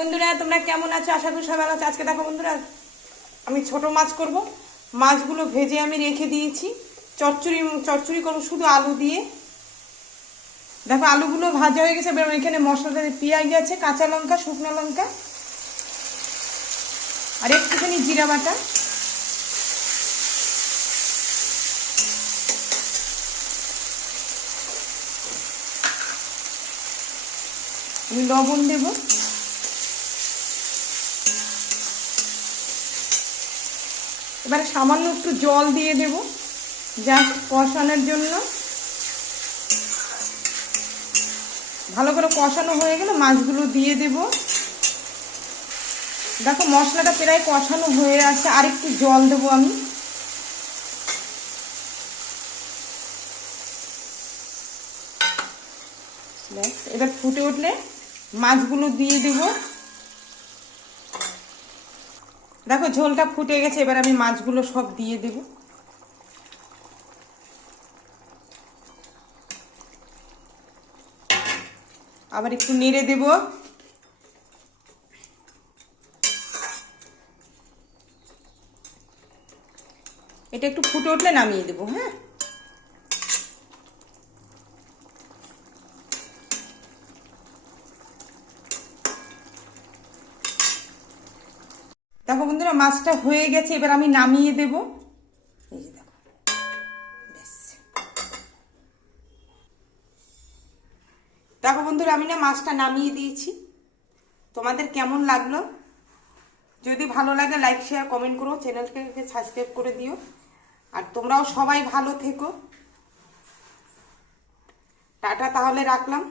বন্ধুরা, তোমরা কেমন আছো? আশা করি সবাই ভালো আছো। আজকে দেখো বন্ধুরা, আমি ছোট মাছ করব। মাছগুলো ভেজে আমি রেখে দিয়েছি। চচ্চড়ি করব শুধু আলু দিয়ে। দেখো আলুগুলো ভাজা হয়ে গেছে। এবার এখানে মশলাটা পেঁয়াজ আছে, কাঁচা লঙ্কা, শুকনো লঙ্কা আর একটুখানি জিরা বাটা, আমি লবণ দেব। এবারে সামান্য একটু জল দিয়ে দেব জাস্ট কষানোর জন্য। ভালো করে কষানো হয়ে গেলে মাছগুলো দিয়ে দেব। দেখো মশলাটা প্রায় কষানো হয়ে আছে, আর একটু জল দেবো আমি। এবার ফুটে উঠলে মাছগুলো দিয়ে দেব। দেখো ঝোলটা ফুটে গেছে, এবার আমি মাছগুলো সব দিয়ে দেব। আবার একটু নেড়ে দেব। এটা একটু ফুটে উঠলে নামিয়ে দেবো। হ্যাঁ, দেখো বন্ধুরা মাছটা হয়ে গেছে, এবার আমি নামিয়ে দেব। এই যে দেখো, বেশ। দেখো বন্ধুরা, আমি না মাছটা নামিয়ে দিয়েছি। তোমাদের কেমন লাগলো? যদি ভালো লাগে লাইক শেয়ার কমেন্ট করো, চ্যানেলটাকে সাবস্ক্রাইব করে দিও। আর তোমরাও সবাই ভালো থেকো। টাটা, তাহলে রাখলাম।